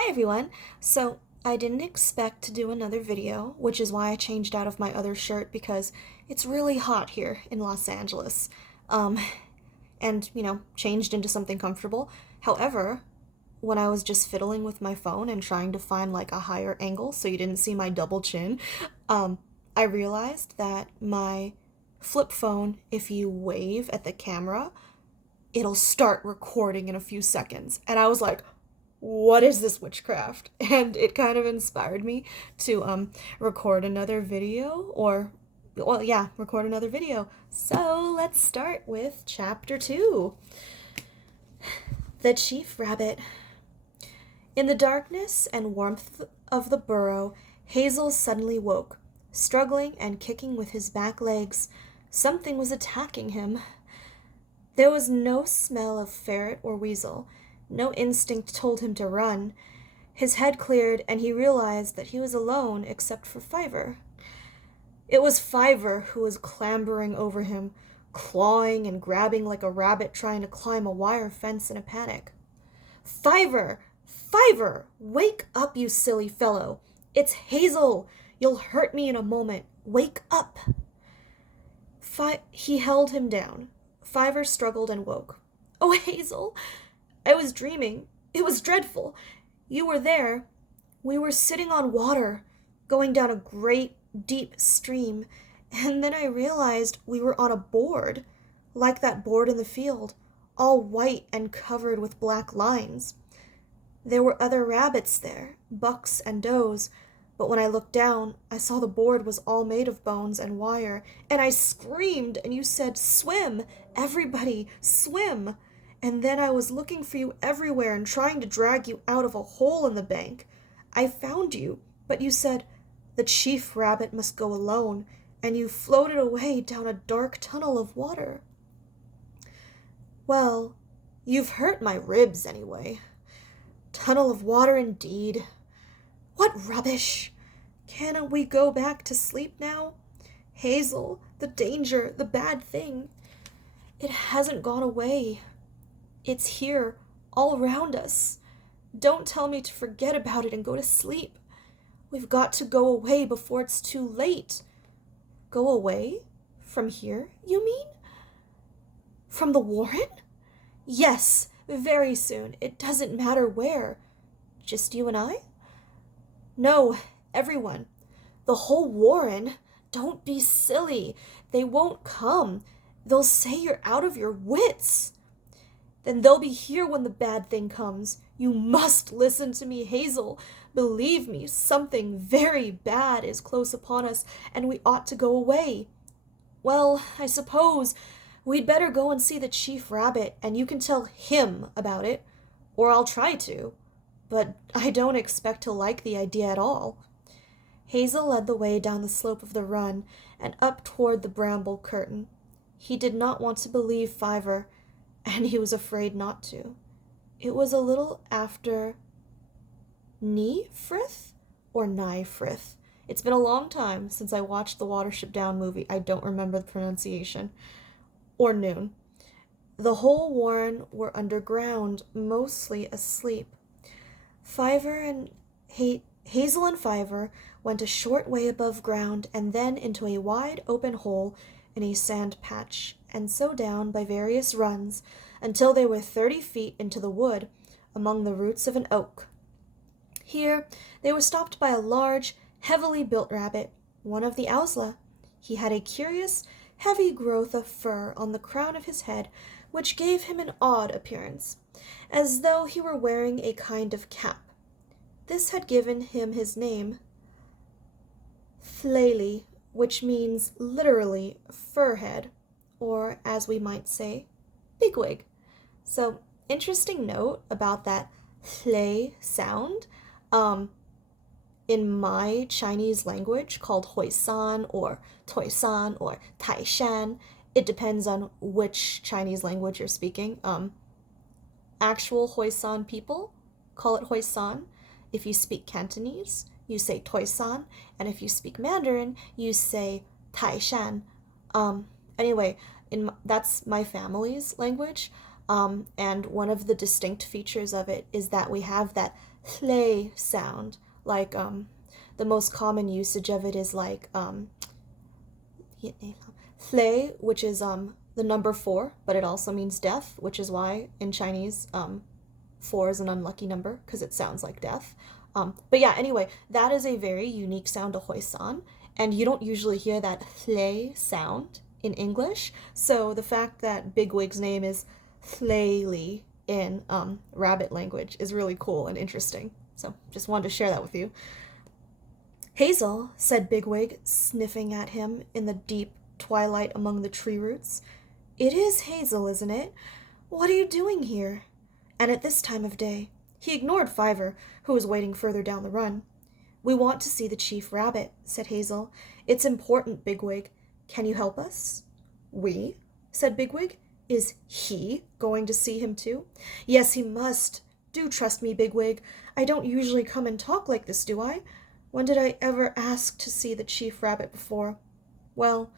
Hi everyone! So, I didn't expect to do another video, which is why I changed out of my other shirt because it's really hot here in Los Angeles. Um, changed into something comfortable. However, when I was just fiddling with my phone and trying to find like a higher angle so you didn't see my double chin, um, I realized that my flip phone, if you wave at the camera, it'll start recording in a few seconds. And I was like, what is this witchcraft? And it kind of inspired me to record another video record another video. So let's start with chapter 2. The Chief Rabbit. In the darkness and warmth of the burrow, Hazel suddenly woke, struggling and kicking with his back legs. Something was attacking him. There was no smell of ferret or weasel. No instinct told him to run. His head cleared, and he realized that he was alone except for Fiver. It was Fiver who was clambering over him, clawing and grabbing like a rabbit trying to climb a wire fence in a panic. Fiver! Fiver! Wake up, you silly fellow! It's Hazel! You'll hurt me in a moment. Wake up! He held him down. Fiver struggled and woke. Oh, Hazel! I was dreaming. It was dreadful. You were there. We were sitting on water, going down a great, deep stream, and then I realized we were on a board, like that board in the field, all white and covered with black lines. There were other rabbits there, bucks and does, but when I looked down, I saw the board was all made of bones and wire, and I screamed, and you said, "Swim! Everybody, swim!" And then I was looking for you everywhere and trying to drag you out of a hole in the bank. I found you, but you said, "The Chief Rabbit must go alone," and you floated away down a dark tunnel of water. Well, you've hurt my ribs anyway. Tunnel of water indeed. What rubbish! Can't we go back to sleep now? Hazel, the danger, the bad thing. It hasn't gone away. It's here, all around us. Don't tell me to forget about it and go to sleep. We've got to go away before it's too late. Go away? From here, you mean? From the Warren? Yes, very soon. It doesn't matter where. Just you and I? No, everyone. The whole Warren. Don't be silly. They won't come. They'll say you're out of your wits. Then they'll be here when the bad thing comes. You must listen to me, Hazel. Believe me, something very bad is close upon us, and we ought to go away. Well, I suppose we'd better go and see the Chief Rabbit, and you can tell him about it, or I'll try to. But I don't expect to like the idea at all. Hazel led the way down the slope of the run and up toward the bramble curtain. He did not want to believe Fiver, and he was afraid not to. It was a little after Frith or Frith. It's been a long time since I watched the Watership Down movie. I don't remember the pronunciation. Or noon. The whole Warren were underground, mostly asleep. Hazel and Fiver went a short way above ground and then into a wide open hole in a sand patch, and so down by various runs until they were 30 feet into the wood among the roots of an oak. Here they were stopped by a large, heavily built rabbit, one of the Owsla. He had a curious, heavy growth of fur on the crown of his head, which gave him an odd appearance, as though he were wearing a kind of cap. This had given him his name, Flaley, which means literally furhead, or as we might say, bigwig. So, interesting note about that hle sound. In my Chinese language called Hoisan or Toisan or Taishan, it depends on which Chinese language you're speaking. Actual Hoisan people call it Hoisan. If you speak Cantonese, you say Toisan, and if you speak Mandarin, you say Taishan. Anyway, that's my family's language. And one of the distinct features of it is that we have that hle sound. Like, the most common usage of it is like, hle, which is, the number 4, but it also means death, which is why in Chinese, 4 is an unlucky number, because it sounds like death. But yeah, anyway, that is a very unique sound to Hoisan, and you don't usually hear that hle sound in English, so the fact that Bigwig's name is Hleli in rabbit language is really cool and interesting. So just wanted to share that with you. Hazel, said Bigwig, sniffing at him in the deep twilight among the tree roots. It is Hazel, isn't it? What are you doing here? And at this time of day. He ignored Fiver, who was waiting further down the run. We want to see the Chief Rabbit, said Hazel. It's important, Bigwig. Can you help us? We? Said Bigwig. Is he going to see him too? Yes, he must. Do trust me, Bigwig. I don't usually come and talk like this, do I? When did I ever ask to see the Chief Rabbit before? Well,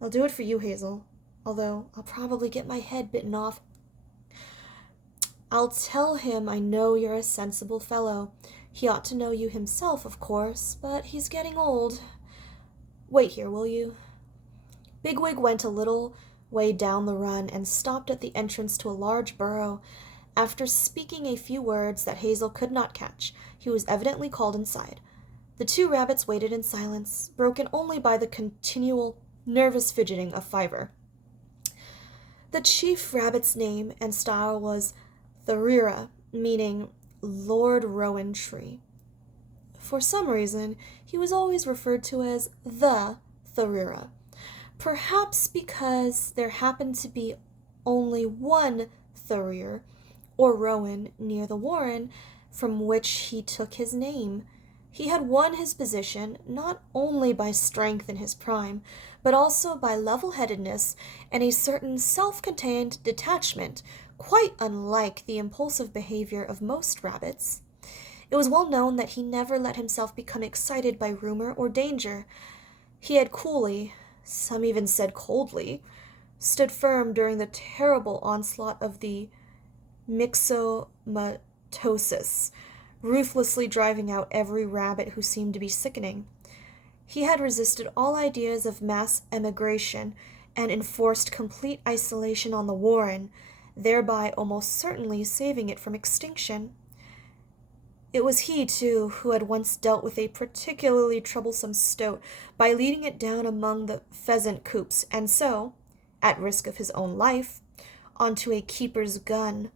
I'll do it for you, Hazel. Although I'll probably get my head bitten off. I'll tell him I know you're a sensible fellow. He ought to know you himself, of course, but he's getting old. Wait here, will you? Bigwig went a little way down the run and stopped at the entrance to a large burrow. After speaking a few words that Hazel could not catch, he was evidently called inside. The two rabbits waited in silence, broken only by the continual nervous fidgeting of Fiver. The Chief Rabbit's name and style was Tharira, meaning Lord Rowan Tree. For some reason, he was always referred to as the Tharira. Perhaps because there happened to be only one Thorir, or Rowan, near the warren from which he took his name. He had won his position not only by strength in his prime, but also by level-headedness and a certain self-contained detachment, quite unlike the impulsive behavior of most rabbits. It was well known that he never let himself become excited by rumor or danger. He had coolly, some even said coldly, stood firm during the terrible onslaught of the myxomatosis, ruthlessly driving out every rabbit who seemed to be sickening. He had resisted all ideas of mass emigration and enforced complete isolation on the warren, thereby almost certainly saving it from extinction. It was he, too, who had once dealt with a particularly troublesome stoat by leading it down among the pheasant coops, and so, at risk of his own life, onto a keeper's gun.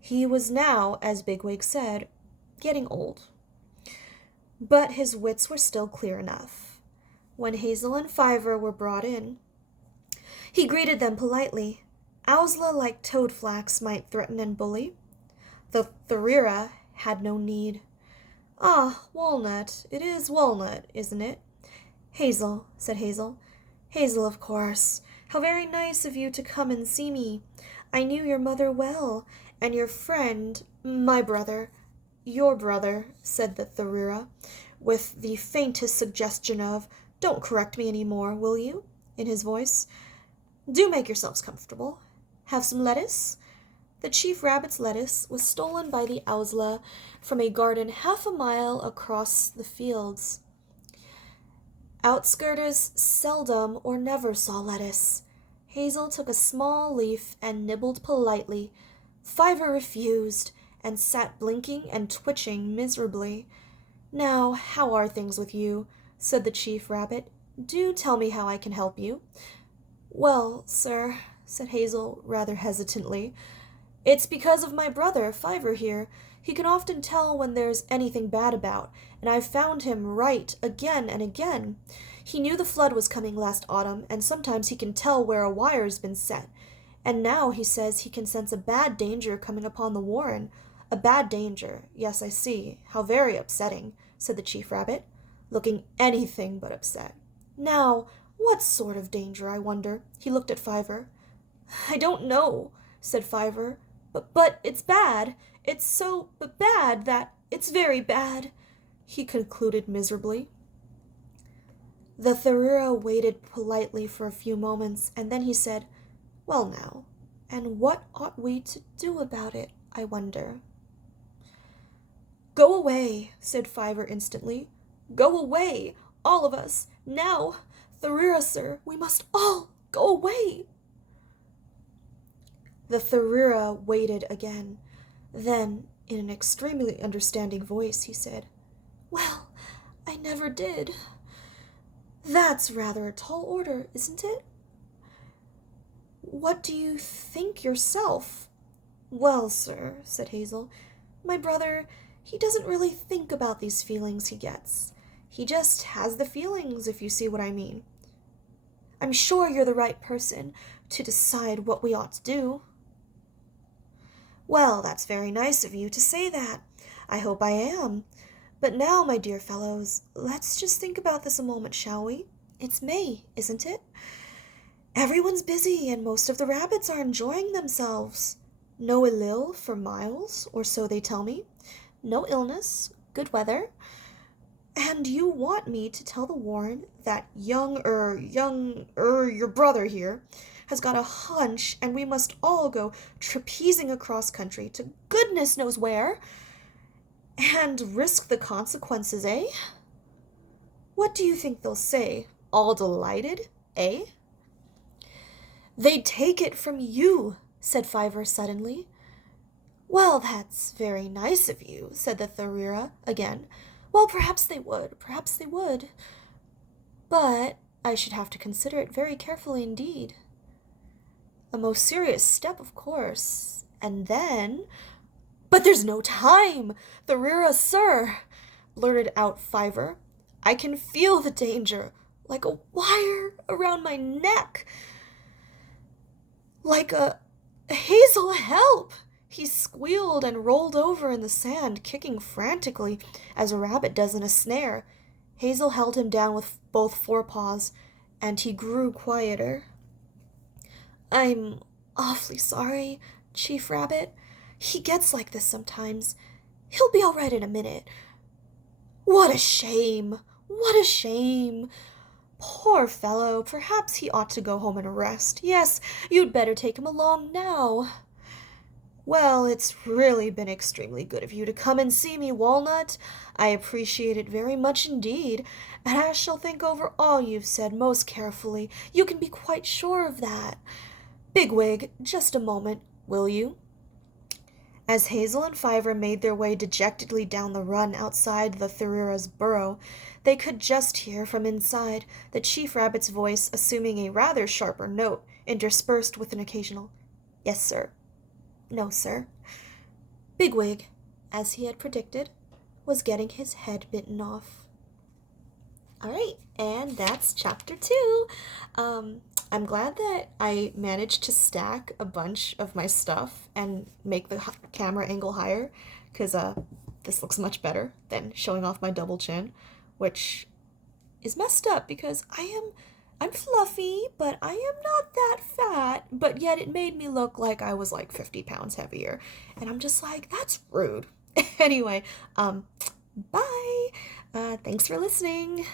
He was now, as Bigwig said, getting old. But his wits were still clear enough. When Hazel and Fiver were brought in, he greeted them politely. Owsla, like Toadflax, might threaten and bully. The Tharira had no need. Ah, Walnut, it is Walnut, isn't it? Hazel, said Hazel. Hazel, of course. How very nice of you to come and see me. I knew your mother well, and your friend, my brother. Your brother, said the Tharira, with the faintest suggestion of, don't correct me any more, will you, in his voice. Do make yourselves comfortable. Have some lettuce? The Chief Rabbit's lettuce was stolen by the Owsla from a garden half a mile across the fields. Outskirters seldom or never saw lettuce. Hazel took a small leaf and nibbled politely. Fiver refused, and sat blinking and twitching miserably. Now, how are things with you? Said the Chief Rabbit. Do tell me how I can help you. Well, sir, said Hazel rather hesitantly, it's because of my brother, Fiver here. He can often tell when there's anything bad about, and I've found him right again and again. He knew the flood was coming last autumn, and sometimes he can tell where a wire's been set. And now he says he can sense a bad danger coming upon the warren. A bad danger. Yes, I see. How very upsetting, said the Chief Rabbit, looking anything but upset. Now, what sort of danger, I wonder? He looked at Fiver. I don't know, said Fiver. But it's bad. It's so bad that it's very bad, he concluded miserably. The Tharira waited politely for a few moments, and then he said, Well now, And what ought we to do about it, I wonder? Go away, said Fiver instantly. Go away, all of us, now. Tharira, sir, we must all go away. The Tharira waited again. Then, in an extremely understanding voice, he said, Well, I never did. That's rather a tall order, isn't it? What do you think yourself? Well, sir, said Hazel, my brother, he doesn't really think about these feelings he gets. He just has the feelings, if you see what I mean. I'm sure you're the right person to decide what we ought to do. Well, that's very nice of you to say that. I hope I am. But now, my dear fellows, let's just think about this a moment, shall we? It's May, isn't it? Everyone's busy, and most of the rabbits are enjoying themselves. No ill for miles, or so they tell me. No illness, good weather. And you want me to tell the Warren that your brother here has got a hunch, and we must all go trapezing across country to goodness knows where, and risk the consequences, eh? What do you think they'll say? All delighted, eh? They'd take it from you, said Fiver suddenly. Well, that's very nice of you, said the Tharira again. Well, perhaps they would, perhaps they would. But I should have to consider it very carefully indeed. A most serious step, of course. And then... But there's no time! Tharira, sir, blurted out Fiver. I can feel the danger, like a wire around my neck. Like a Hazel, help! He squealed and rolled over in the sand, kicking frantically, as a rabbit does in a snare. Hazel held him down with both forepaws, and he grew quieter. I'm awfully sorry, Chief Rabbit. He gets like this sometimes. He'll be all right in a minute. What a shame! What a shame! Poor fellow, perhaps he ought to go home and rest. Yes, you'd better take him along now. Well, it's really been extremely good of you to come and see me, Walnut. I appreciate it very much indeed, and I shall think over all you've said most carefully. You can be quite sure of that. Bigwig, just a moment, will you? As Hazel and Fiver made their way dejectedly down the run outside the Tharira's burrow, they could just hear from inside the Chief Rabbit's voice assuming a rather sharper note, interspersed with an occasional, Yes, sir. No, sir. Bigwig, as he had predicted, was getting his head bitten off. All right, and that's chapter 2. I'm glad that I managed to stack a bunch of my stuff and make the camera angle higher, because this looks much better than showing off my double chin, which is messed up because I'm fluffy, but I am not that fat, but yet it made me look like I was like 50 pounds heavier, and I'm just like, that's rude. Anyway, bye. Thanks for listening.